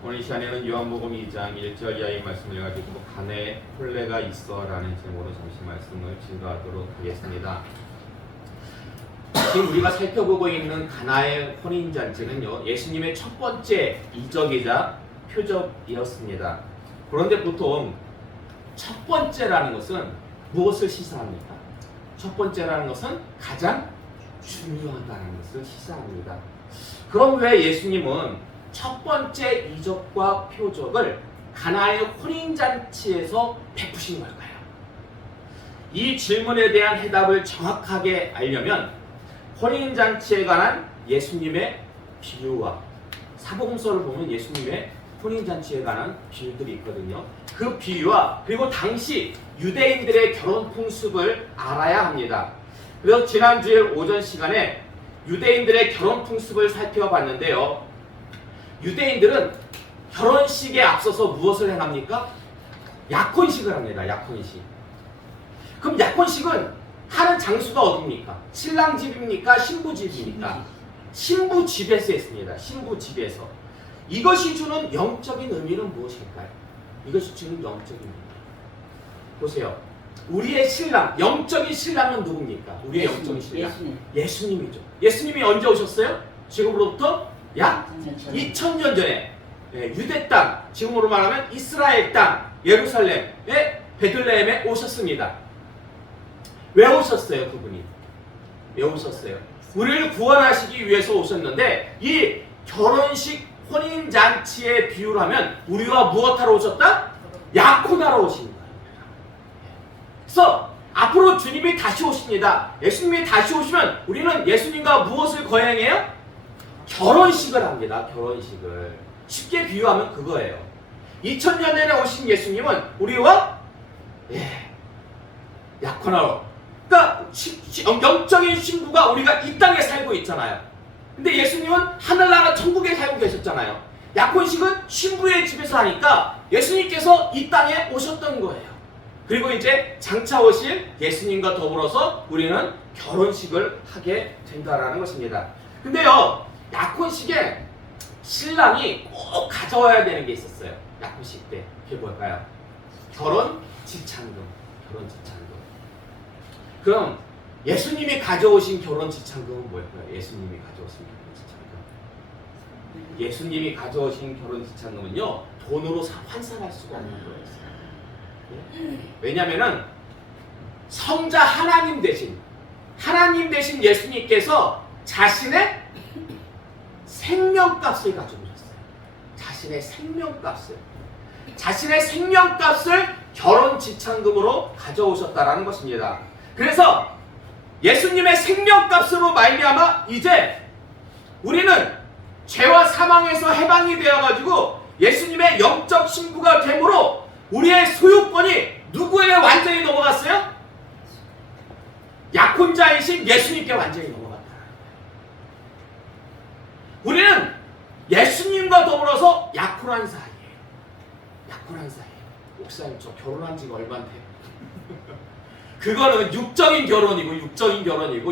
오늘 이 시간에는 요한복음 2장 1절 이하의 말씀을 가지고 간에 혼례가 있어 라는 제목으로 잠시 말씀을 증거하도록 하겠습니다. 지금 우리가 살펴보고 있는 가나의 혼인잔치는요, 예수님의 첫 번째 이적이자 표적이었습니다. 그런데 보통 첫 번째라는 것은 무엇을 시사합니까? 첫 번째라는 것은 가장 중요하다는 것을 시사합니다. 그럼 왜 예수님은 첫 번째 이적과 표적을 가나의 혼인잔치에서 베푸신 걸까요? 이 질문에 대한 해답을 정확하게 알려면 혼인잔치에 관한 예수님의 비유와 사복음서를 보면 예수님의 혼인잔치에 관한 비유들이 있거든요. 그 비유와 그리고 당시 유대인들의 결혼 풍습을 알아야 합니다. 그래서 지난주일 오전 시간에 유대인들의 결혼 풍습을 살펴봤는데요. 유대인들은 결혼식에 앞서서 무엇을 행합니까? 약혼식을 합니다. 약혼식. 그럼 약혼식은 하는 장소가 어디입니까? 신랑 집입니까? 신부 집입니까? 신부 집에서 했습니다. 신부 집에서. 이것이 주는 영적인 의미는 무엇일까요? 이것이 주는 영적인 의미. 보세요. 우리의 신랑, 영적인 신랑은 누굽니까? 우리의 영적인 신랑. 예수님이죠. 예수님이 언제 오셨어요? 지금으로부터 약 2000년 전에 유대 땅, 지금으로 말하면 이스라엘 땅, 예루살렘의 베들레헴에 오셨습니다. 왜 오셨어요, 그분이? 왜 오셨어요? 우리를 구원하시기 위해서 오셨는데 이 결혼식 혼인잔치의 비유를 하면 우리와 무엇하러 오셨다? 약혼하러 오신 거예요. 그래서 앞으로 주님이 다시 오십니다. 예수님이 다시 오시면 우리는 예수님과 무엇을 거행해요? 결혼식을 합니다. 결혼식을. 쉽게 비유하면 그거예요. 2000년 전에 오신 예수님은 우리와 약혼하러, 그러니까 영적인 신부가 우리가 이 땅에 살고 있잖아요. 근데 예수님은 하늘나라 천국에 살고 계셨잖아요. 약혼식은 신부의 집에서 하니까 예수님께서 이 땅에 오셨던 거예요. 그리고 이제 장차 오실 예수님과 더불어서 우리는 결혼식을 하게 된다라는 것입니다. 근데요, 약혼식에 신랑이 꼭 가져와야 되는 게 있었어요. 약혼식 때. 그게 뭘까요? 결혼 지참금. 결혼 지참금. 그럼 예수님이 가져오신 결혼 지참금은 뭘까요? 예수님이 가져오신 결혼 지참금. 예수님이 가져오신 결혼 지참금은요, 돈으로 환산할 수가 없는 거였어요. 왜냐면은 성자 하나님 대신 예수님께서 자신의 생명값을 가져오셨어요. 자신의 생명값을 결혼 지참금으로 가져오셨다라는 것입니다. 그래서 예수님의 생명값으로 말미암아 이제 우리는 죄와 사망에서 해방이 되어가지고 예수님의 영적 신부가 되므로 우리의 소유권이 누구에게 완전히 넘어갔어요? 약혼자이신 예수님께 완전히 넘어갔다. 우리는 예수님과 더불어서 약혼한 사이예요. 목사님, 저 결혼한 지가 얼마인데요? 그거는 육적인 결혼이고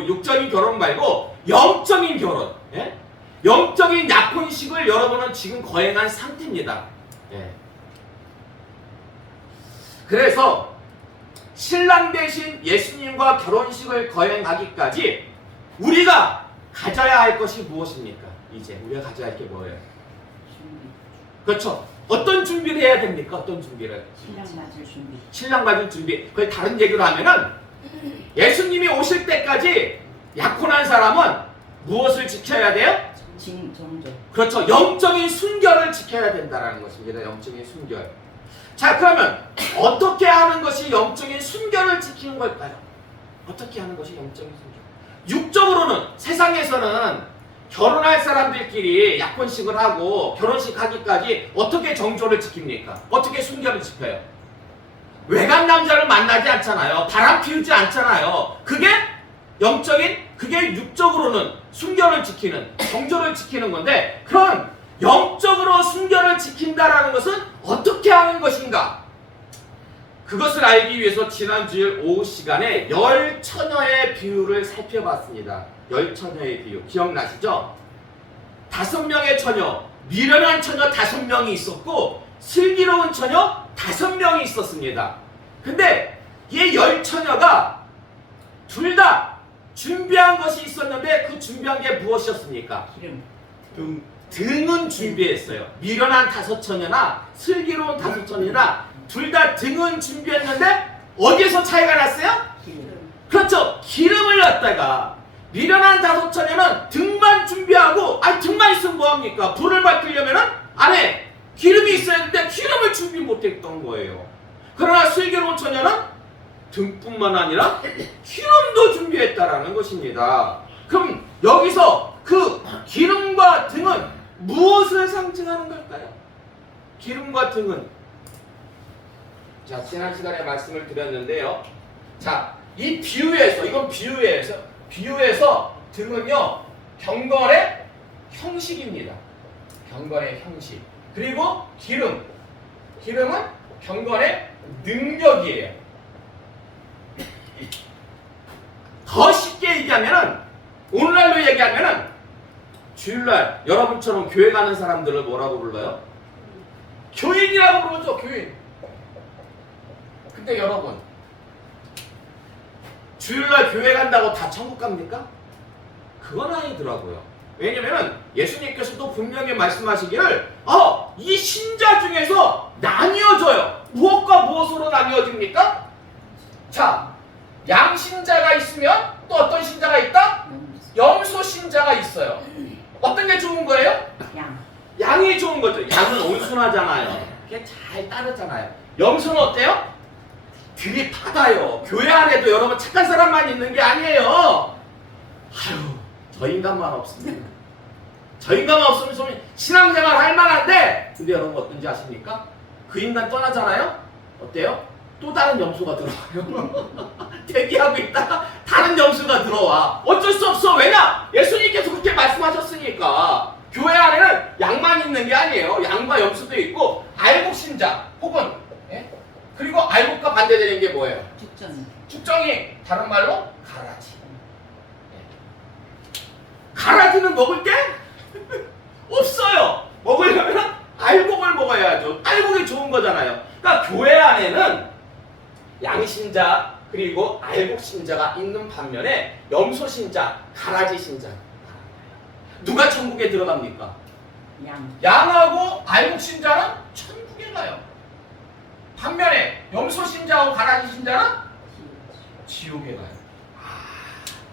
육적인 결혼 말고 영적인 결혼. 예? 영적인 약혼식을 여러분은 지금 거행한 상태입니다. 예. 그래서 신랑 대신 예수님과 결혼식을 거행하기까지 우리가 가져야 할 것이 무엇입니까? 이제 우리가 가져야 할 게 뭐예요? 그렇죠. 어떤 준비를 해야 됩니까? 어떤 준비를? 신랑 맞을 준비. 그 다른 얘기로 하면은 예수님이 오실 때까지 약혼한 사람은 무엇을 지켜야 돼요? 정절. 그렇죠. 영적인 순결을 지켜야 된다는 것입니다. 영적인 순결. 자, 그러면 어떻게 하는 것이 영적인 순결을 지키는 걸까요? 어떻게 하는 것이 영적인 순결? 육적으로는 세상에서는 결혼할 사람들끼리 약혼식을 하고 결혼식 하기까지 어떻게 정조를 지킵니까? 어떻게 순결을 지켜요? 외간 남자를 만나지 않잖아요. 바람 피우지 않잖아요. 그게 그게 육적으로는 순결을 지키는, 정조를 지키는 건데, 그럼 영적으로 순결을 지킨다라는 것은 어떻게 하는 것인가? 그것을 알기 위해서 지난 주일 오후 시간에 열 처녀의 비유를 살펴봤습니다. 열 처녀의 비유 기억나시죠? 5명의 처녀, 미련한 처녀 5명이 있었고 슬기로운 처녀 5명이 있었습니다. 근데 이 10처녀가 둘 다 준비한 것이 있었는데 그 준비한 게 무엇이었습니까? 등은 준비했어요. 미련한 5처녀나 슬기로운 5처녀나 둘 다 등은 준비했는데 어디에서 차이가 났어요? 그렇죠. 기름을 갖다가 미련한 5처녀는 등만 준비하고, 아니 등만 있으면 뭐합니까? 불을 밝히려면은 안에 기름이 있어야 되는데 기름을 준비 못했던 거예요. 그러나 슬기로운 처녀는 등뿐만 아니라 기름도 준비했다라는 것입니다. 그럼 여기서 그 기름과 등은 무엇을 상징하는 걸까요? 기름과 등은, 자, 지난 시간에 말씀을 드렸는데요. 자, 이 비유에서, 이건 비유에서 등은요, 경건의 형식입니다. 경건의 형식. 그리고 기름은 경건의 능력이에요. 더 쉽게 얘기하면은, 오늘날로 얘기하면은, 주일날 여러분처럼 교회 가는 사람들을 뭐라고 불러요? 교인이라고 부르죠, 교인. 근데 여러분, 주일날 교회 간다고 다 천국 갑니까? 그건 아니더라고요. 왜냐면은 예수님께서도 분명히 말씀하시기를 이 신자 중에서 나뉘어져요. 무엇과 무엇으로 나뉘어집니까? 자, 양신자가 있으면 또 어떤 신자가 있다? 염소 신자가 있어요. 어떤 게 좋은 거예요? 양이 좋은 거죠. 양은 온순하잖아요. 그게 잘 따르잖아요. 염소는 어때요? 들이받아요. 교회 안에도 여러분 착한 사람만 있는 게 아니에요. 아유, 저 인간만 없습니다. 저 인간만 없으면 신앙생활 할 만한데, 근데 여러분 어떤지 아십니까? 그 인간 떠나잖아요? 어때요? 또 다른 염소가 들어와요. 대기하고 있다가 다른 염소가 들어와. 어쩔 수 없어. 왜냐? 예수님께서 그렇게 말씀하셨으니까. 교회 안에는 양만 있는 게 아니에요. 양과 염소도 있고 알곡신자 혹은 그리고 알곡과 반대되는 게 뭐예요? 축정이 다른 말로 가라지. 가라지는 먹을 게 없어요. 먹으려면 알곡을 먹어야죠. 알곡이 좋은 거잖아요. 그러니까 교회 안에는 양신자 그리고 알곡신자가 있는 반면에 염소신자, 가라지신자. 누가 천국에 들어갑니까? 양하고 알곡신자는 천국에 가요. 반면에 염소신자하고 가라지신자는 지옥에 가요.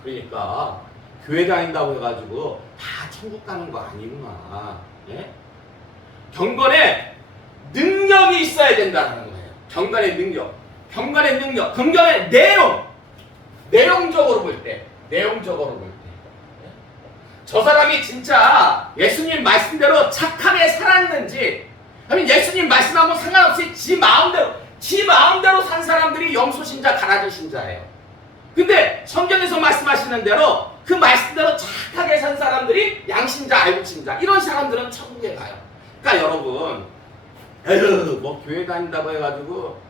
그러니까 교회 다닌다고 해가지고 다 천국 가는 거 아니구나. 예? 경건에 능력이 있어야 된다는 거예요. 경건의 능력. 경건의 내용적으로 볼 때. 저 사람이 진짜 예수님 말씀대로 착하게 살았는지, 아니면 예수님 말씀하고 상관없이 지 마음대로 산 사람들이 염소신자, 가라지신자예요. 근데 성경에서 말씀하시는 대로 그 말씀대로 착하게 산 사람들이 양신자, 알곡신자, 이런 사람들은 천국에 가요. 그러니까 여러분, 에휴, 뭐 교회 다닌다고 해가지고,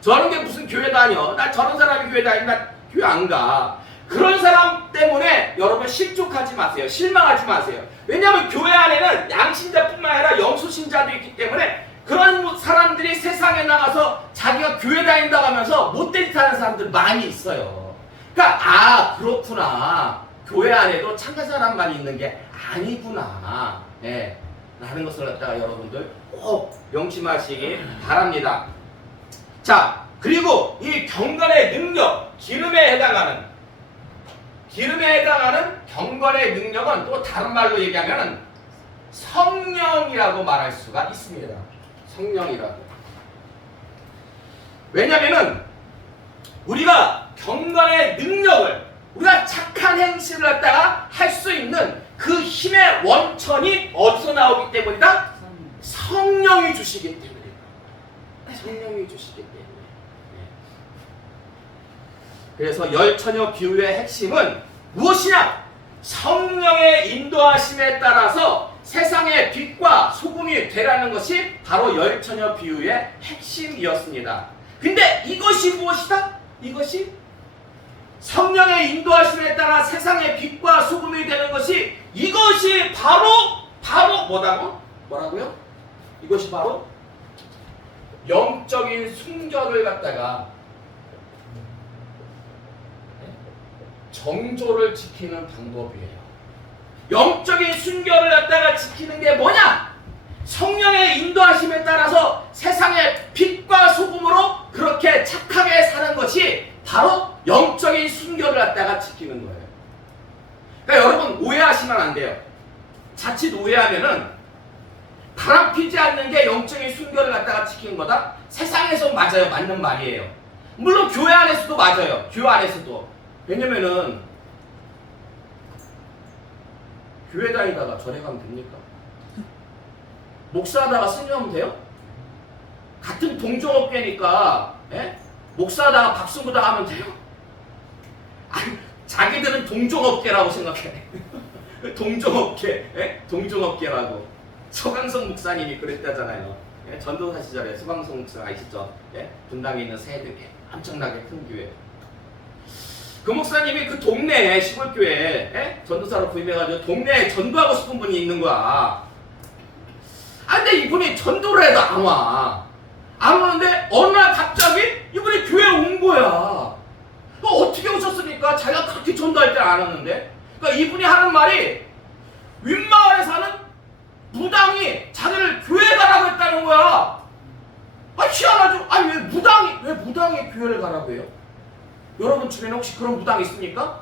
저런 게 무슨 교회 다녀? 나 저런 사람이 교회 다니면 나 교회 안 가. 그런 사람 때문에 여러분 실족하지 마세요. 실망하지 마세요. 왜냐하면 교회 안에는 양신자뿐만 아니라 염소신자도 있기 때문에 그런 사람들이 세상에 나가서 자기가 교회 다닌다고 하면서 못된 짓 하는 사람들 많이 있어요. 그러니까 그렇구나. 교회 안에도 착한 사람만 있는 게 아니구나. 라는 것을 갖다가 여러분들 꼭 명심하시기 바랍니다. 자, 그리고 이 경건의 능력, 기름에 해당하는 경건의 능력은 또 다른 말로 얘기하면 성령이라고 말할 수가 있습니다. 성령이라고. 왜냐면은 우리가 경건의 능력을, 우리가 착한 행실을 갖다가 할 수 있는 그 힘의 원천이 어디서 나오기 때문이다? 성령이 주시기 때문이다. 성령이 주시기 때문에. 그래서 열처녀 비유의 핵심은 무엇이냐? 성령의 인도하심에 따라서 세상의 빛과 소금이 되라는 것이 바로 열처녀 비유의 핵심이었습니다. 근데 이것이 무엇이다? 이것이 성령의 인도하심에 따라 세상의 빛과 소금이 되는 것이, 이것이 바로 뭐다고? 뭐라고요? 이것이 바로 영적인 순결을 갖다가 정조를 지키는 방법이에요. 영적인 순결을 갖다가 지키는 게 뭐냐? 성령의 인도하심에 따라서 세상의 빛과 소금으로 그렇게 착하게 사는 것이 바로 영적인 순결을 갖다가 지키는 거예요. 그러니까 여러분 오해하시면 안 돼요. 자칫 오해하면은 바람 피지 않는 게 영적인 순결을 갖다가 지키는 거다? 세상에서 맞아요. 맞는 말이에요. 물론 교회 안에서도 맞아요. 교회 안에서도. 왜냐면은 교회 다니다가 절에 가면 됩니까? 목사하다가 스님하면 돼요? 같은 동종업계니까 목사하다가 박수부다 하면 돼요? 아니, 자기들은 동종업계라고 생각해. 동종업계, 동종업계라고. 서강성 목사님이 그랬다잖아요. 전도사 시절에 서강성 목사 아시죠? 분당에 있는 새들계 엄청나게 큰 교회. 그 목사님이 그 동네에 시골교회에 전도사로 부임해가지고 동네에 전도하고 싶은 분이 있는 거야. 근데 이분이 전도를 해도 안 와. 안 오는데 어느 날 갑자기 이분이 교회에 온 거야. 어떻게 오셨습니까? 자기가 그렇게 전도할 때 안 왔는데. 그러니까 이분이 하는 말이 윗마을에 사는 무당이 자기를 교회에 가라고 했다는 거야. 희한하죠? 아니 왜 무당이 교회를 가라고 해요? 여러분 주변에 혹시 그런 무당 있습니까?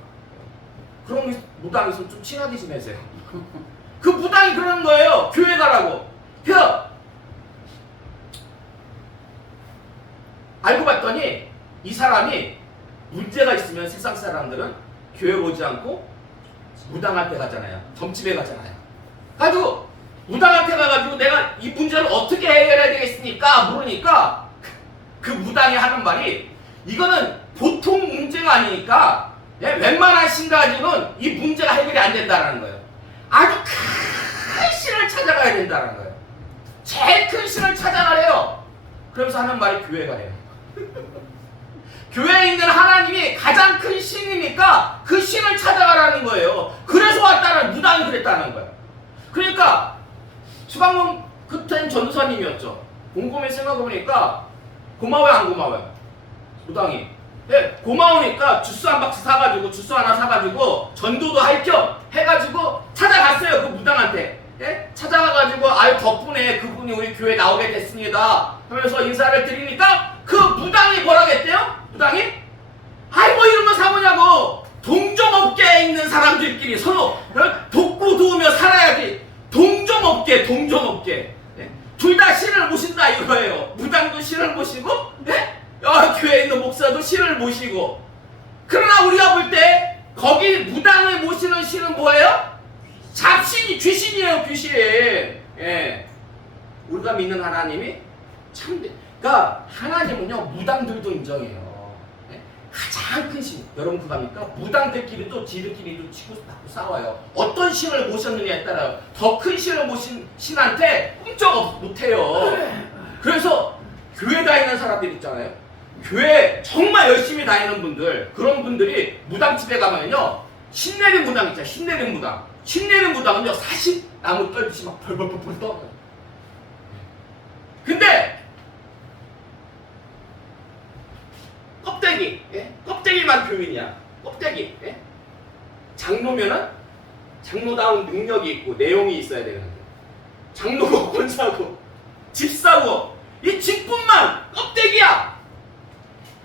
그런 무당 있으면 좀 친하게 지내세요. 그 무당이 그러는 거예요. 교회 가라고. 그래서 알고 봤더니 이 사람이 문제가 있으면 세상 사람들은 교회 오지 않고 무당한테 가잖아요. 점집에 가잖아요. 가지고 무당한테 가가지고 내가 이 문제를 어떻게 해결해야 되겠습니까? 물으니까 그 무당이 하는 말이 이거는 보통 문제가 아니니까 웬만한 신 가지고는 이 문제가 해결이 안 된다는 거예요. 아주 큰 신을 찾아가야 된다는 거예요. 제일 큰 신을 찾아가래요. 그러면서 하는 말이 교회 가래요. 교회에 있는 하나님이 가장 큰 신이니까 그 신을 찾아가라는 거예요. 그래서 왔다는 무당이 그랬다는 거예요. 그러니까 수강문 그때는 전도사님이었죠. 곰곰이 생각해보니까 고마워요 안 고마워요? 무당이. 고마우니까 주스 한 박스 사가지고 주스 하나 사가지고 전도도 할 겸 해가지고 찾아갔어요. 그 무당한테. 찾아가가지고 아유 덕분에 그분이 우리 교회 나오게 됐습니다 하면서 인사를 드리니까 그 무당이 뭐라고 했대요? 무당이? 아이 뭐 이런 거 사보냐고. 동종업계에 있는 사람들끼리 서로 돕고 도우며 살아야지. 동종업계 둘 다 신을 모신다 이거예요. 무당도 신을 모시고 교회에 있는 목사도 신을 모시고. 그러나 우리가 볼 때 거기 무당을 모시는 신은 뭐예요? 잡신이 귀신이에요. 귀신. 우리가 믿는 하나님이 참 그러니까 하나님은요 무당들도 인정해요. 가장 큰 신. 여러분 그겁니까? 무당들끼리도 지들끼리도 치고 싸워요. 어떤 신을 모셨느냐에 따라 더 큰 신을 모신 신한테 꼼짝 못해요. 그래서 교회 다니는 사람들 있잖아요. 교회 정말 열심히 다니는 분들, 그런 분들이 무당집에 가면요 신내림 무당 있잖아요. 신내림 무당. 신내림 무당은요 사실 나무 떨듯이 막 벌벌벌 떠요. 근데 껍데기만 교민이야. 껍데기. 장로면은 장로다운 능력이 있고 내용이 있어야 되는데 장로고 권사고 집사고 이 집뿐만 껍데기야.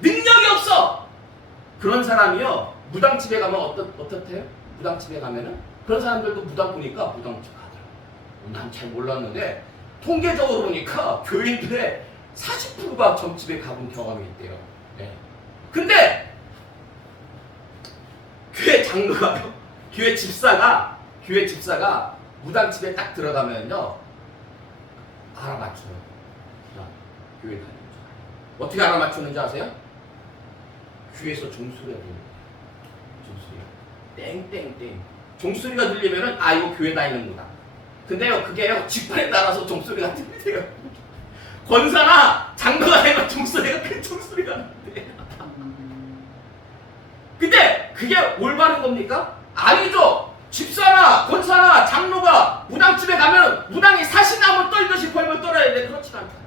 능력이 없어. 그런 사람이요 무당집에 가면 어떻대요? 무당집에 가면은 그런 사람들도 무당 보니까 무당 척하더라고. 난 잘 몰랐는데 통계적으로 보니까 교인들의 40%가 점집에 가본 경험이 있대요. 근데 교회 장로가 교회 집사가 무당집에 딱 들어가면요 알아맞혀요. 교회 다니는 줄. 어떻게 알아맞추는지 아세요? 귀에서 종소리가 들려요. 종소리가 땡땡땡 종소리가 들리면은 아 이거 교회 다니는구나. 근데요 그게요 직분에 따라서 종소리가 들리대요. 권사나 장로가 되면 종소리가 큰 종소리가 나는데 근데 그게 올바른 겁니까? 아니죠. 집사나 권사나 장로가 무당집에 가면 무당이 사시나무 떨듯이 벌벌 떨어야 되는데 그렇지 않다.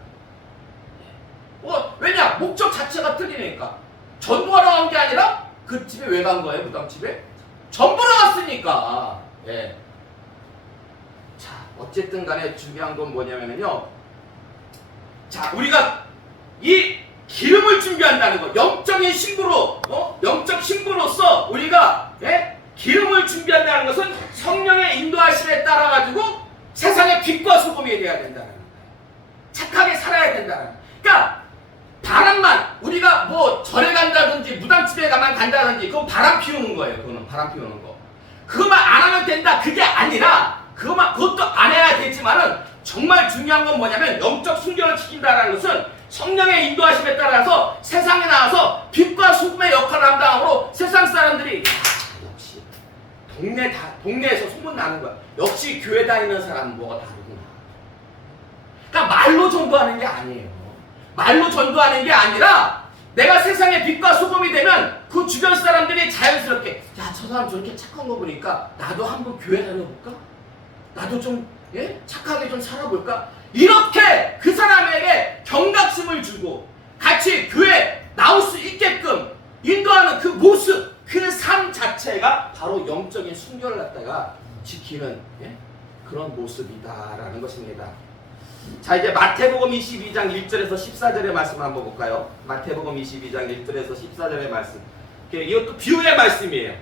왜냐? 목적 자체가 틀리니까. 전도하러 간 게 아니라 그 집에 왜 간 거예요? 무당집에? 전보러 갔으니까. 예. 자, 어쨌든 간에 중요한 건 뭐냐면요. 자, 우리가 이 기름을 준비한다는 거, 영적인 신부로, 영적 신부로서 우리가, 예? 기름을 준비한다는 것은 성령의 인도하심에 따라가지고 세상의 빛과 소금이 되어야 된다는 거예요. 착하게 살아야 된다는 거예요. 그러니까, 바람만, 우리가 뭐 절에 간다든지 무당집에 가만 간다든지, 그건 바람 피우는 거예요. 그거는 바람 피우는 거. 그것만 안 하면 된다. 그게 아니라, 그것도 안 해야 되지만은, 정말 중요한 건 뭐냐면 영적 순결을 지킨다는 것은 성령의 인도하심에 따라서 세상에 나와서 빛과 소금의 역할을 한다음으로 세상 사람들이 역시 동네에서 소문나는 거야. 역시 교회 다니는 사람은 뭐가 다르구나. 그러니까 말로 전도하는 게 아니에요. 말로 전도하는 게 아니라 내가 세상의 빛과 소금이 되면 그 주변 사람들이 자연스럽게 야, 저 사람 저렇게 착한 거 보니까 나도 한번 교회 다녀볼까? 나도 좀 착하게 좀 살아볼까? 이렇게 그 사람에게 경각심을 주고 같이 교회 나올 수 있게끔 인도하는 그 모습, 그 삶 자체가 바로 영적인 순결을 갖다가 지키는 그런 모습이다라는 것입니다. 자, 이제 마태복음 22장 1절에서 14절의 말씀 한번 볼까요? 마태복음 22장 1절에서 14절의 말씀. 이것도 비유의 말씀이에요.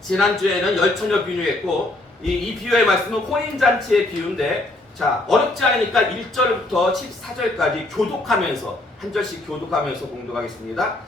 지난주에는 열처녀 비유했고 이 비유의 말씀은 혼인잔치의 비유인데, 자, 어렵지 않으니까 1절부터 14절까지 교독하면서 한 절씩 교독하면서 공독하겠습니다.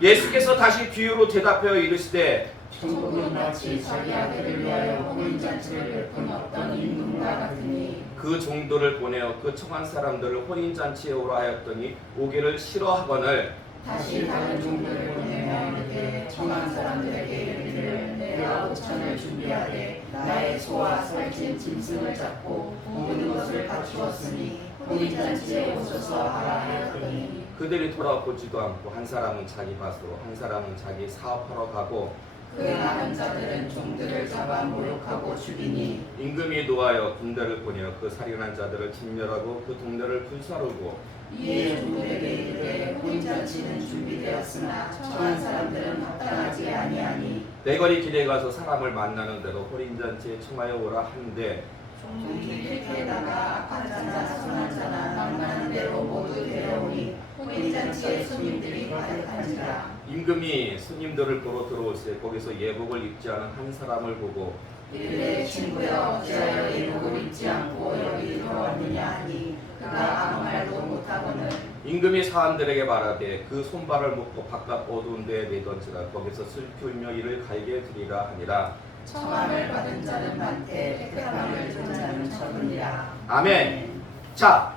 예수께서 다시 비유로 대답하여 이르시되 천국은 마치 자기 아들을 위하여 혼인잔치를 베푼 어떤 임금과 같으니 그 종들을 보내어 그 청한 사람들을 혼인잔치에 오라 하였더니 오기를 싫어하거늘 다시 다른 종들을 보내며 이르되 청한 사람들에게 이르기를 내가 오천을 준비하되 나의 소와 살찐 짐승을 잡고 모든 것을 갖추었으니 혼인잔치에 오소서 하라 하였더니 그들이 돌아보지도 않고 한 사람은 자기 밭으로 한 사람은 자기 사업하러 가고 그의 많은 자들은 종들을 잡아 모욕하고 죽이니 임금이 노하여 군대를 보내어 그 살인한 자들을 진멸하고 그 동네를 불사르고 이에 종들에게 이르되 혼인잔치는 준비되었으나 청한 사람들은 합당하지 아니하니 내거리 길에 가서 사람을 만나는 대로 혼인잔치에 청하여 오라 하는데 종들이 길에다가 악한 자나 선한 자나 만나는 대로 모두 데려오니 혼인잔치에 손님들이 가득한지라. 임금이 손님들을 보러 들어올세 거기서 예복을 입지 않은 한 사람을 보고 이르되 친구여 어찌하여 예복을 입지 않고 여기 들어왔느냐 하니 그가 아무 말도 못하거늘 임금이 사람들에게 말하되 그 손발을 묶고 바깥 어두운 데에 내던지라 거기서 슬피 울며 이를 갈게 드리라 하니라. 청함을 받은 자는 많되 택함을 준 자는 적으니라. 아멘. 자,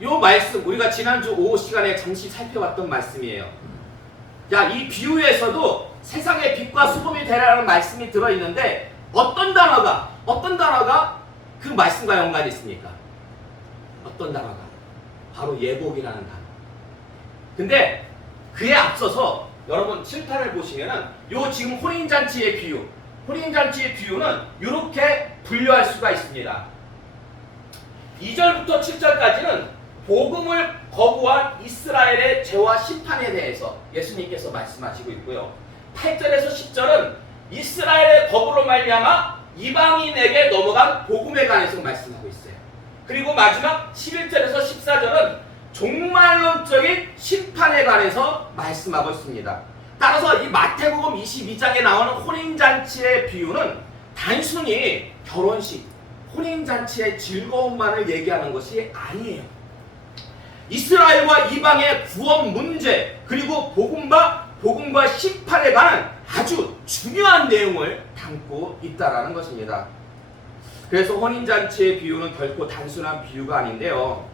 요 말씀 우리가 지난주 오후 시간에 잠시 살펴봤던 말씀이에요. 야, 이 비유에서도 세상의 빛과 소금이 되라는 말씀이 들어있는데 어떤 단어가 그 말씀과 연관이 있습니까? 어떤 단어가? 바로 예복이라는 단어. 근데 그에 앞서서 여러분 칠판을 보시면은 요 지금 혼인잔치의 비유는 이렇게 분류할 수가 있습니다. 2절부터 7절까지는 복음을 거부한 이스라엘의 죄와 심판에 대해서 예수님께서 말씀하시고 있고요. 8절에서 10절은 이스라엘의 거부로 말미암아 이방인에게 넘어간 복음에 관해서 말씀하고 있어요. 그리고 마지막 11절에서 14절은 종말론적인 심판에 관해서 말씀하고 있습니다. 따라서 이 마태복음 22장에 나오는 혼인잔치의 비유는 단순히 결혼식, 혼인잔치의 즐거움만을 얘기하는 것이 아니에요. 이스라엘과 이방의 구원 문제 그리고 복음과 심판에 관한 아주 중요한 내용을 담고 있다라는 것입니다. 그래서 혼인잔치의 비유는 결코 단순한 비유가 아닌데요.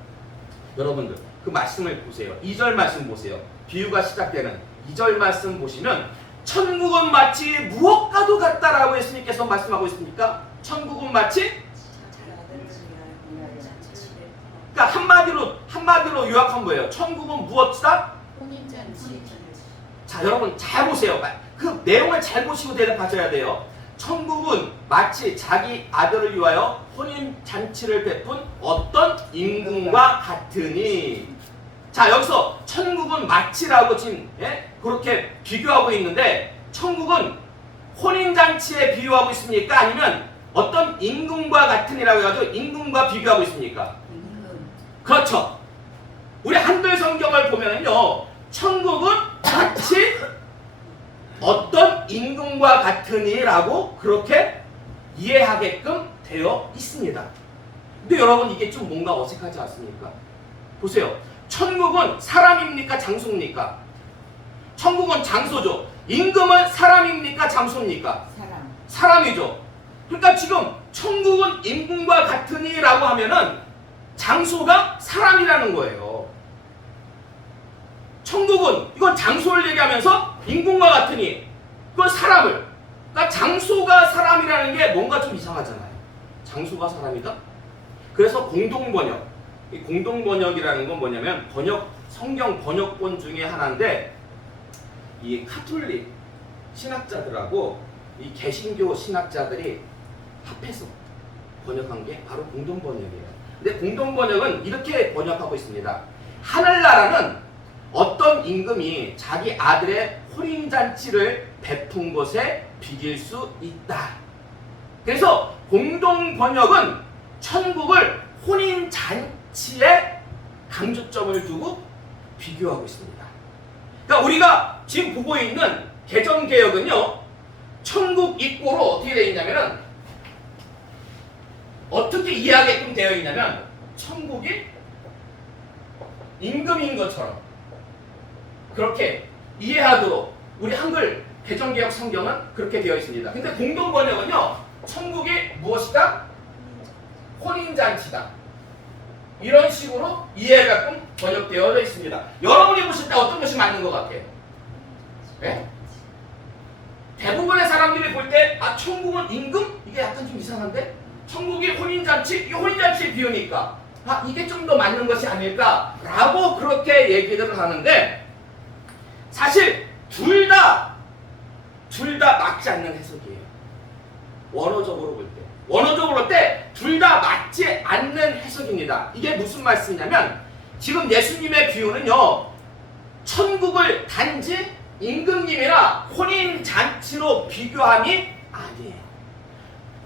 여러분들 그 말씀을 보세요. 2절 말씀 보세요. 비유가 시작되는 2절 말씀 보시면 천국은 마치 무엇과도 같다라고 예수님께서 말씀하고 있습니까? 천국은 마치 그러니까 한마디로 요약한 거예요. 천국은 무엇이다? 혼인잔치. 자, 여러분 잘 보세요. 그 내용을 잘 보시고 대답하셔야 돼요. 천국은 마치 자기 아들을 위하여 혼인잔치를 베푼 어떤 임금과 같으니. 자, 여기서 천국은 마치라고 지금 그렇게 비교하고 있는데, 천국은 혼인잔치에 비유하고 있습니까? 아니면 어떤 임금과 같으니라고 해가지고 임금과 비교하고 있습니까? 그렇죠. 우리 한글 성경을 보면은요, 천국은 마치 어떤 임금과 같으니라고 그렇게 이해하게끔 되어 있습니다. 근데 여러분, 이게 좀 뭔가 어색하지 않습니까? 보세요. 천국은 사람입니까? 장소입니까? 천국은 장소죠. 임금은 사람입니까? 장소입니까? 사람이죠. 그러니까 지금 천국은 임금과 같으니라고 하면은 장소가 사람이라는 거예요. 천국은, 이건 장소를 얘기하면서 임금과 같으니, 그건 사람을, 그러니까 장소가 사람이라는 게 뭔가 좀 이상하잖아요. 장소가 사람이다? 그래서 공동번역, 이 공동번역이라는 건 뭐냐면 성경 번역본 중에 하나인데, 이 카톨릭 신학자들하고 이 개신교 신학자들이 합해서 번역한 게 바로 공동번역이에요. 근데 공동번역은 이렇게 번역하고 있습니다. 하늘나라는 어떤 임금이 자기 아들의 혼인잔치를 베푼 것에 비길 수 있다. 그래서 공동번역은 천국을 혼인잔치에 강조점을 두고 비교하고 있습니다. 그러니까 우리가 지금 보고 있는 개정개혁은요, 천국 입고로 어떻게 되어 있냐면은, 어떻게 이해하게끔 되어 있냐면, 천국이 임금인 것처럼 그렇게 이해하도록 우리 한글 개정개혁 성경은 그렇게 되어 있습니다. 근데 공동번역은요, 천국이 무엇이다? 혼인잔치다. 이런 식으로 이해가끔 번역되어 있습니다. 여러분이 보실 때 어떤 것이 맞는 것 같아요? 네? 대부분의 사람들이 볼 때, 아, 천국은 임금? 이게 약간 좀 이상한데? 천국이 혼인잔치? 이 혼인잔치에 비우니까, 아, 이게 좀 더 맞는 것이 아닐까라고 그렇게 얘기를 하는데, 사실 둘 다 맞지 않는 해석이에요. 원어적으로 볼 때. 원어적으로 볼 때 둘 다 맞지 않는 해석입니다. 이게 무슨 말씀이냐면, 지금 예수님의 비유는요, 천국을 단지 임금님이나 혼인잔치로 비교함이 아니에요.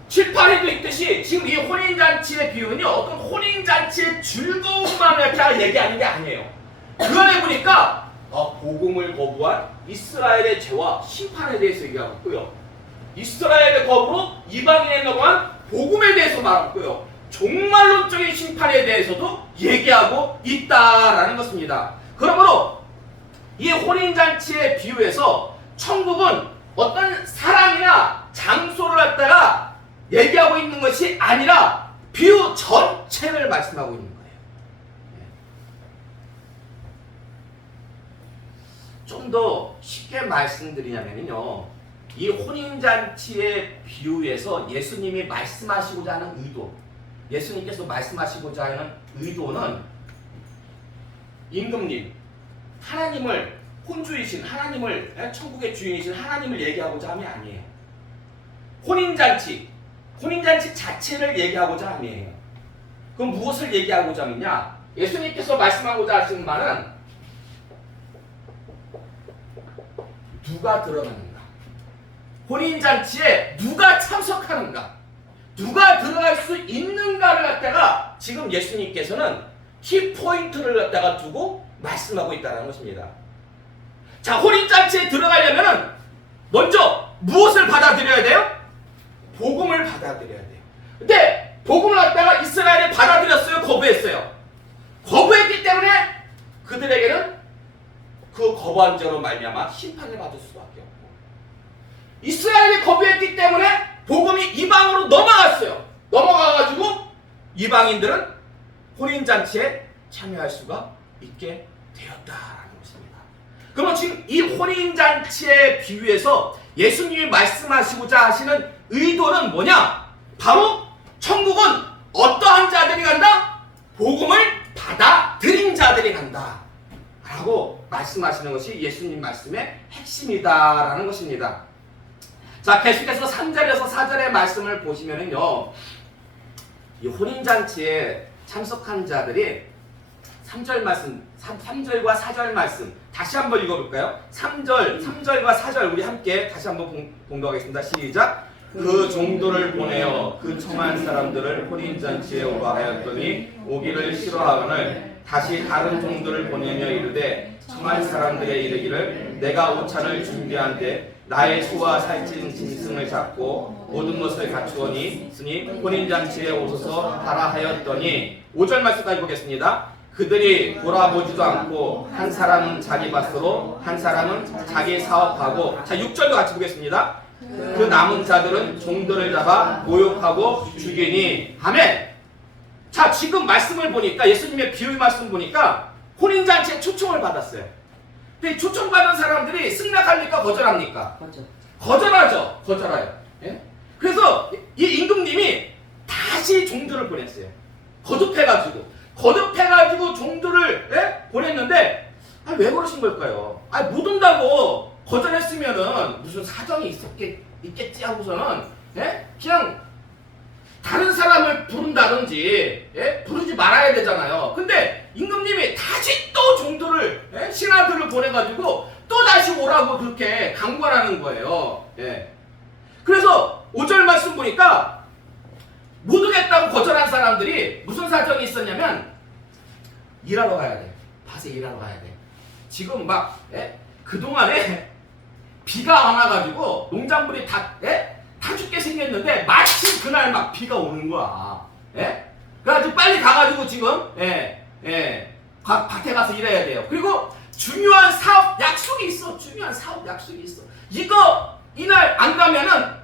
7, 8에도 있듯이 지금 이 혼인잔치의 비유는요, 어떤 혼인잔치의 즐거움만을 갖다가 얘기하는 게 아니에요. 그 안에 보니까 복음을 거부한 이스라엘의 죄와 심판에 대해서 얘기하고 있고요, 이스라엘의 거부로 이방인에 넘어간 복음에 대해서 말하고 있고요, 종말론적인 심판에 대해서도 얘기하고 있다라는 것입니다. 그러므로 이 혼인잔치의 비유에서 천국은 어떤 사람이나 장소를 갖다가 얘기하고 있는 것이 아니라 비유 전체를 말씀하고 있는 거예요. 좀 더 쉽게 말씀드리냐면요, 이 혼인잔치의 비유에서 예수님이 말씀하시고자 하는 의도, 예수님께서 말씀하시고자 하는 의도는 임금님, 하나님을, 혼주이신 하나님을, 천국의 주인이신 하나님을 얘기하고자 함이 아니에요. 혼인잔치 자체를 얘기하고자 함이에요. 그럼 무엇을 얘기하고자 하느냐? 예수님께서 말씀하고자 하시는 말은 누가 들어가는가? 혼인잔치에 누가 참석하는가? 누가 들어갈 수 있는가를 갖다가 지금 예수님께서는 키포인트를 갖다가 두고 말씀하고 있다는 것입니다. 자, 혼인잔치에 들어가려면 먼저 무엇을 받아들여야 돼요? 복음을 받아들여야 돼요. 근데 복음을 갖다가 이스라엘이 받아들였어요? 거부했어요? 거부했기 때문에 그들에게는 그 거부한 죄로 말미암아 심판을 받을 수밖에 없고, 이스라엘이 거부했기 때문에 복음이 이방으로 넘어갔어요. 넘어가가지고 이방인들은 혼인잔치에 참여할 수가 있게 되었다라는 것입니다. 그러면 지금 이 혼인잔치의 비유에서 예수님이 말씀하시고자 하시는 의도는 뭐냐? 바로 천국은 어떠한 자들이 간다? 복음을 받아들인 자들이 간다 라고 말씀하시는 것이 예수님 말씀의 핵심이다라는 것입니다. 자, 계속해서 3절에서 4절의 말씀을 보시면은요, 이 혼인잔치에 참석한 자들이 3절 말씀, 3절과 4절 말씀 다시 한번 읽어볼까요? 3절과 4절 우리 함께 다시 한번 봉독하겠습니다. 시작. 그 종들을 보내어 그 청한 사람들을 혼인잔치에 오라 하였더니 오기를 싫어하거늘 다시 다른 종들을 보내며 이르되 청한 사람들의 이르기를 내가 오찬을 준비한데 나의 소와 살찐 짐승을 잡고 모든 것을 갖추오니 혼인잔치에 오소서 하라 하였더니 5절 말씀까지 보겠습니다. 그들이 돌아보지도 않고 한 사람은 자기 밭으로 한 사람은 자기 사업하고, 자 6절도 같이 보겠습니다. 그 남은 자들은 종들을 잡아 모욕하고 죽이니. 아멘. 자, 지금 말씀을 보니까, 예수님의 비유 말씀 보니까 혼인잔치에 초청을 받았어요. 근데 초청받은 사람들이 승낙합니까 거절합니까? 거절하죠. 거절해요. 예? 그래서 이 임금님이 다시 종들을 보냈어요. 거듭해가지고 종들을, 예? 보냈는데, 왜 그러신 걸까요? 못 온다고 거절했으면은 무슨 사정이 있겠지 하고서는, 예? 그냥 다른 사람을 부른다든지, 예? 부르지 말아야 되잖아요. 근데 임금님이 다시 또 종들을, 예? 신하들을 보내가지고 또 다시 오라고 그렇게 강권하는 거예요. 예. 그래서 5절 말씀 보니까 못 오겠다고 거절한 사람들이 무슨 사정이 있었냐면 일하러 가야 돼. 밭에 일하러 가야 돼. 지금 막, 예? 그동안에 비가 안 와가지고 농작물이 다 죽게 생겼는데 마침 그날 막 비가 오는 거야. 예? 그래가지고 빨리 가가지고 지금 밭에 가서 일해야 돼요. 그리고 중요한 사업 약속이 있어. 이거 이날 안 가면은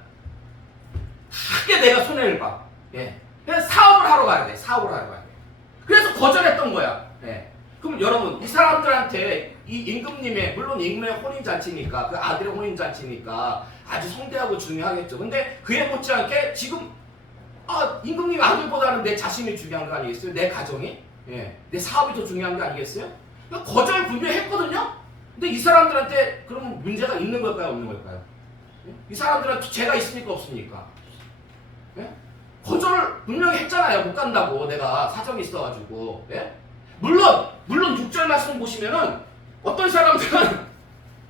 크게 내가 손해를 봐. 예. 그래서 사업을 하러 가야 돼. 그래서 거절했던 거야. 예. 그럼 여러분, 이 사람들한테 이 임금님의, 물론 임금의 혼인잔치니까, 그 아들의 혼인잔치니까 아주 성대하고 중요하겠죠. 근데 그에 못지않게 지금 임금님 아들보다는 내 자신이 중요한 거 아니겠어요? 내 가정이? 예. 내 사업이 더 중요한 거 아니겠어요? 거절 분명했거든요? 근데 이 사람들한테 그러면 문제가 있는 걸까요? 없는 걸까요? 예? 이 사람들한테 죄가 있습니까? 없습니까? 예? 거절을 분명히 했잖아요. 못 간다고. 내가 사정이 있어가지고. 예? 물론 6절 말씀 보시면은 어떤 사람들은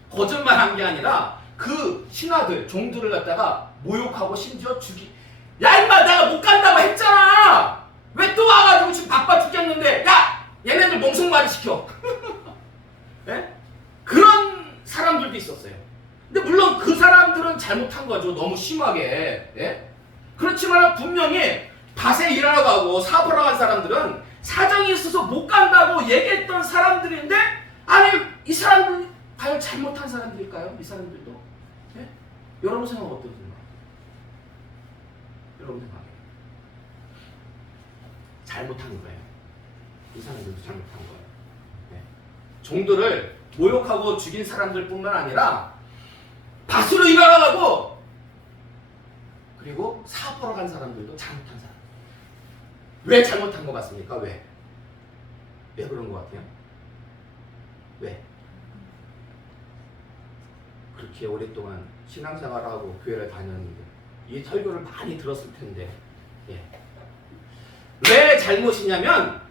거절만 한 게 아니라 그 신하들, 종들을 갖다가 모욕하고 심지어 야 임마 내가 못 간다고 했잖아. 왜 또 와가지고 지금 바빠 죽겠는데 야 얘네들 멍석말이 시켜. 예? 그런 사람들도 있었어요. 근데 물론 그 사람들은 잘못한 거죠. 너무 심하게. 예? 그렇지만 분명히 밭에 일하러 가고 사업하러 간 사람들은 사정이 있어서 못 간다고 얘기했던 사람들인데, 아니 이 사람들 과연 잘못한 사람들일까요? 이 사람들도? 예? 여러분 생각 어떠세요? 여러분 생각 잘못한 거예요. 이 사람들도 잘못한 거예요. 예. 종들을 모욕하고 죽인 사람들뿐만 아니라 밭으로 일하러 가고 그리고 사업하러 간 사람들도 잘못한 사람. 왜 잘못한 것 같습니까? 왜 그런 것 같아요? 왜? 그렇게 오랫동안 신앙생활하고 교회를 다녔는데 이 설교를 많이 들었을 텐데, 예. 왜 잘못이냐면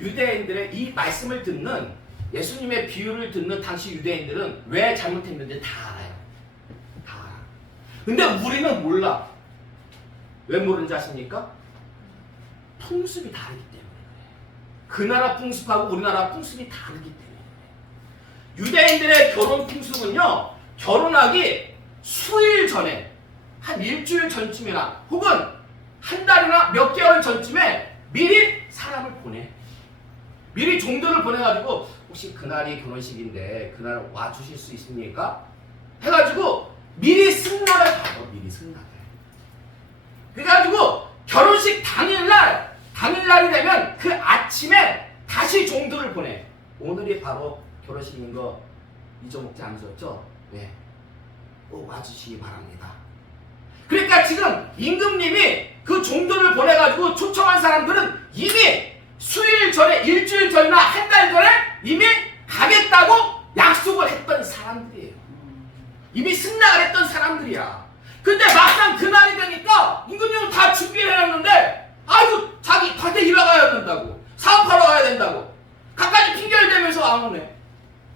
유대인들의 이 말씀을 듣는, 예수님의 비유를 듣는 당시 유대인들은 왜 잘못했는지 다 알아요. 다 알아. 근데 우리는 몰라. 왜 모르는지 아십니까? 풍습이 다르기 때문에 그래요. 그 나라 풍습하고 우리나라 풍습이 다르기 때문에 그래요. 유대인들의 결혼 풍습은요, 결혼하기 수일 전에, 한 일주일 전쯤이나 혹은 한 달이나 몇 개월 전쯤에 미리 사람을 보내. 미리 종들을 보내가지고 혹시 그날이 결혼식인데 그날 와주실 수 있습니까? 해가지고 미리 승낙을 하고, 미리 승낙을. 그래가지고 결혼식 당일날이 되면 그 아침에 다시 종들을 보내. 오늘이 바로 결혼식인 거 잊어먹지 않으셨죠? 네. 꼭 와주시기 바랍니다. 그러니까 지금 임금님이 그 종들을 보내가지고 초청한 사람들은 이미 수일 전에, 일주일 전이나 한 달 전에 이미 가겠다고 약속을 했던 사람들이에요. 이미 승낙을 했던 사람들이야.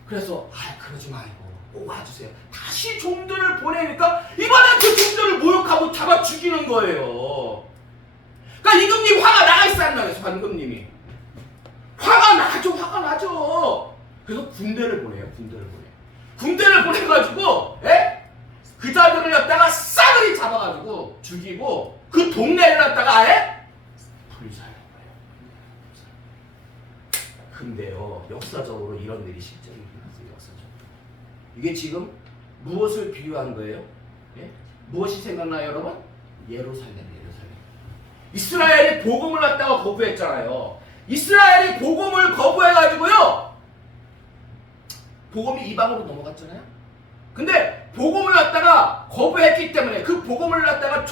그래서 그러지 말고 꼭 와주세요. 다시 종들을 보내니까 이번엔 그 종들을 모욕하고 잡아 죽이는 거예요. 그러니까 임금님 화가 나 있어 안 나요? 임금님이 화가 나죠. 그래서 군대를 보내요. 군대를 보내가지고 그 자들을 갖다가 싸그리 잡아가지고 죽이고 그 동네를 갖다가 아예 불살해버려요. 근데요, 역사적으로 이런 일이 실제로 일어났어요. 역사적으로. 이게 지금 무엇을 비유한 거예요? 무엇이 생각나요, 여러분? 예루살렘. 이스라엘이 복음을 갖다가 거부했잖아요. 이스라엘이 복음을 거부해가지고요, 복음이 이방으로 넘어갔잖아요. 근데 복음을 갖다가 거부했기 때문에 그 복음을 갖다가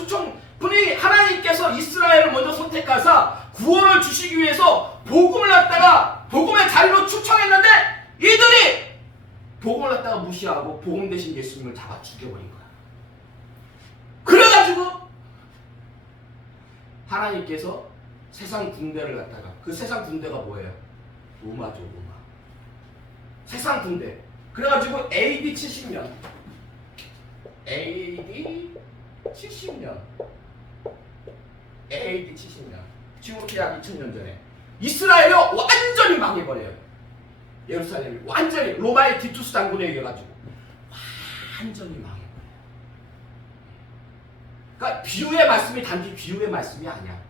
분이 하나님께서 이스라엘을 먼저 선택하사 구원을 주시기 위해서 복음을 갖다가 복음의 자리로 초청했는데 이들이 복음을 갖다가 무시하고 복음 대신 예수님을 잡아 죽여버린 거야. 그래가지고 하나님께서 세상 군대를 갖다가, 그 세상 군대가 뭐예요? 로마죠, 로마. 세상 군대. 그래가지고 AD 70년 지금부터 약 2000년 전에 이스라엘이 완전히 망해버려요. 예루살렘이 완전히 로마의 디투스 장군에 의해가지고 완전히 망해버려요. 그러니까 비유의 말씀이 단지 비유의 말씀이 아니야.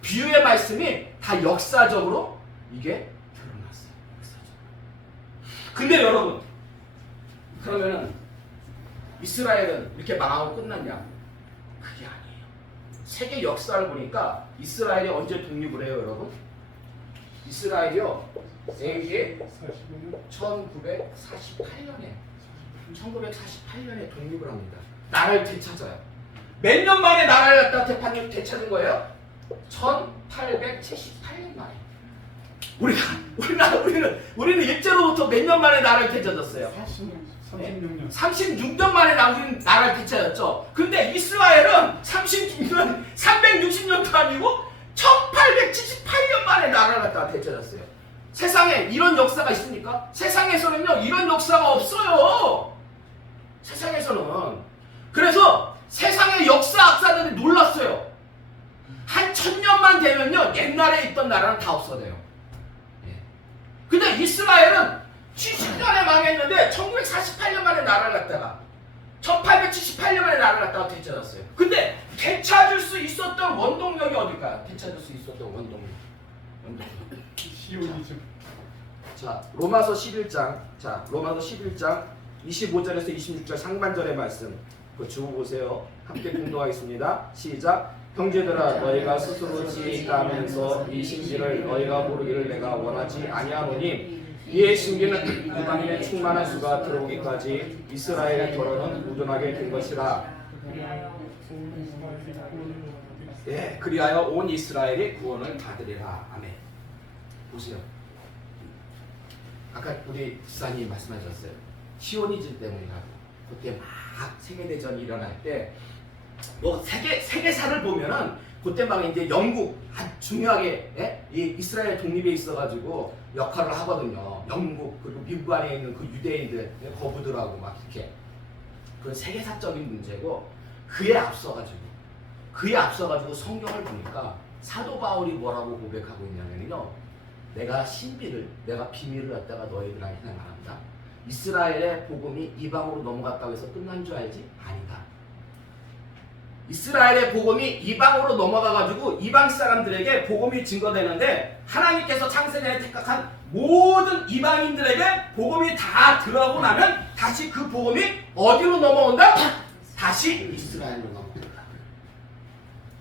비유의 말씀이 다 역사적으로 이게 드러났어요. 역사적으로. 근데 여러분, 그러면은 이스라엘은 이렇게 망하고 끝났냐? 그게 아니에요. 세계 역사를 보니까 이스라엘이 언제 독립을 해요, 여러분? 이스라엘이요, AD 1948년에 독립을 합니다. 나라를 되찾아요. 몇 년 만에 나라를 갖다 되찾은 거예요? 1878년 만에. 우리는 일제로부터 몇 년 만에 나라를 되찾았어요? 36년 만에 우리는 나라를 되찾았죠. 근데 이스라엘은 360년도 아니고 1878년 만에 나라를 갖다 되찾았어요. 세상에 이런 역사가 있습니까? 세상에서는요, 이런 역사가 없어요. 세상에서는. 그래서 세상의 역사학자들이 놀랐어요. 한 1000년만 되면요, 옛날에 있던 나라는 다 없어져요. 근데 이스라엘은 70년에 망했는데 1948년 만에 나라를 갖다가 1878년 만에 나라를 갖다가 되찾았어요. 근데 되찾을 수 있었던 원동력이 어딜까요? 되찾을 수 있었던 원동력. 시온이죠. 자, 로마서 11장 25절에서 26절 상반절의 말씀 그거 주고 보세요. 함께 공동하겠습니다. 시작. 형제들아, 너희가 스스로 지혜 있다 하면서 이 신비를 너희가 모르기를 내가 원하지 아니하노니 이의 신비는 이방인의 충만한 수가 들어오기까지 이스라엘의 도로는 무존하게 된 것이라. 그리하여 온 이스라엘이 구원을 받으리라. 아멘. 보세요. 아까 우리 지사님이 말씀하셨어요. 시오니즘 때문이라고. 그때 막 세계대전이 일어날 때 뭐 세계사를 보면은 그때 막 이제 영국 아주 중요하게 이 이스라엘 독립에 있어가지고 역할을 하거든요. 영국 그리고 미국 안에 있는 그 유대인들 거부들하고 막 이렇게 그런 세계사적인 문제고 그에 앞서가지고 성경을 보니까 사도 바울이 뭐라고 고백하고 있냐면요. 내가 비밀을 갖다가 너희들한테 말한다. 이스라엘의 복음이 이방으로 넘어갔다고 해서 끝난 줄 알지? 아니다. 이스라엘의 복음이 이방으로 넘어가가지고 이방 사람들에게 복음이 증거되는데 하나님께서 창세전에 택한 모든 이방인들에게 복음이 다 들어가고 나면 다시 그 복음이 어디로 넘어온다? 다시 이스라엘로 넘어온다.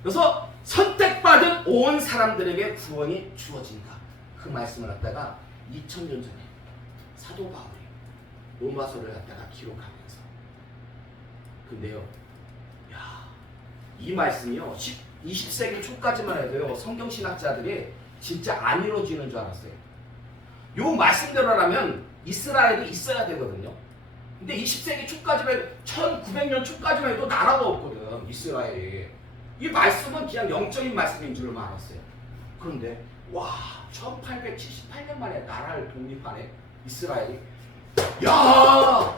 그래서 선택받은 온 사람들에게 구원이 주어진다. 그 말씀을 갖다가 2000년 전에 사도 바울이 로마서를 갖다가 기록하면서 근데요. 이 말씀이요 20세기 초까지만 해도요 성경신학자들이 진짜 안 이루어지는 줄 알았어요. 요 말씀대로라면 이스라엘이 있어야 되거든요. 근데 20세기 초까지만 해도 1900년 초까지만 해도 나라가 없거든 이스라엘이. 이 말씀은 그냥 영적인 말씀인 줄만 알았어요. 그런데 와 1878년 만에 나라를 독립하네 이스라엘이. 야,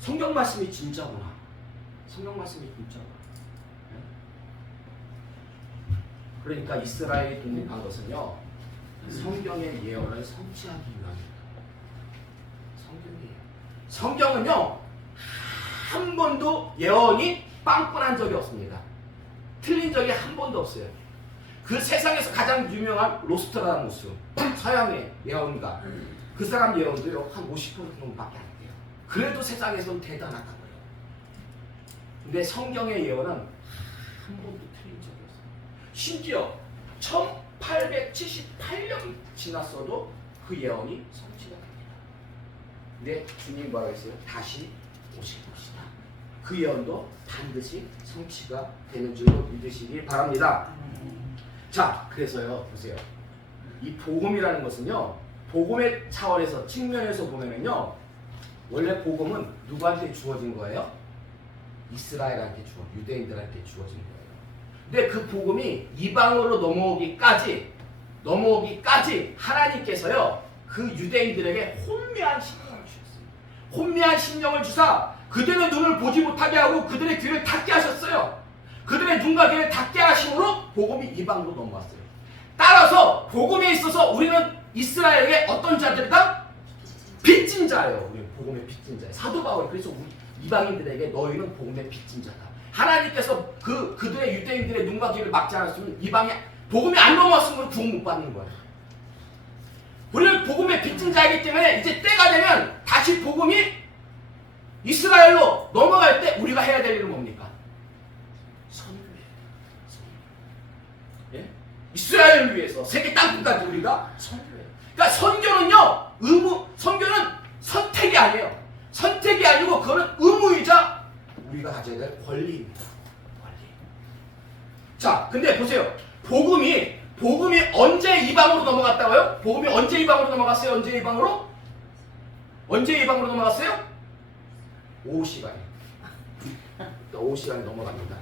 성경 말씀이 진짜구나. 성경 말씀이 진짜구나. 그러니까 이스라엘이 독립한 것은요, 성경의 예언을 성취하기 위함입니다. 성경은요, 한 번도 예언이 빵꾸난 적이 없습니다. 틀린 적이 한 번도 없어요. 그 세상에서 가장 유명한 로스트라다무스, 서양의 예언가, 그 사람 예언도요 한 50% 정도밖에 안 돼요. 그래도 세상에서는 대단하다고요. 근데 성경의 예언은 한 번도 틀린 적이 없어요. 심지어 1878년 지났어도 그 예언이 성취가 됩니다. 근데 주님이 뭐라고 했어요? 다시 오실 것이다. 그 예언도 반드시 성취가 되는 줄로 믿으시기 바랍니다. 자, 그래서요, 보세요. 이 복음이라는 것은요, 복음의 차원에서, 측면에서 보면은요, 원래 복음은 누구한테 주어진 거예요? 이스라엘한테 유대인들한테 주어진 거예요. 근데 그 복음이 이방으로 넘어오기까지 하나님께서요, 그 유대인들에게 혼미한 심령을 주셨어요. 혼미한 심령을 주사 그들의 눈을 보지 못하게 하고 그들의 귀를 닫게 하셨어요. 그들의 눈과 귀를 닫게 하심으로 복음이 이방으로 넘어왔어요. 따라서 복음에 있어서 우리는 이스라엘에게 어떤 자들이다? 빚진 자예요. 우리는 복음의 빚진 자예요. 사도 바울이 그래서 우리 이방인들에게 너희는 복음의 빚진 자다. 하나님께서 그들의 유대인들의 눈과 귀를 막지 않았으면 이방에 복음이 안 넘어왔으면 구원 못 받는 거예요. 우리는 복음의 빚진 자이기 때문에 이제 때가 되면 다시 복음이 이스라엘로 넘어갈 때 우리가 해야 될 일은 뭡니까? 선교예요. 예? 이스라엘을 위해서 세계 땅끝까지 우리가 선교해요. 그러니까 선교는 선택이 아니에요. 선택이 아니고 그거는 의무이자 우리가 가져야 될 권리입니다. 권리. 자, 근데 보세요. 복음이 언제 이방으로 넘어갔다고요? 복음이 언제 이방으로 넘어갔어요? 언제 이방으로 넘어갔어요? 오후 시간에. 또 오후 시간에 넘어갑니다.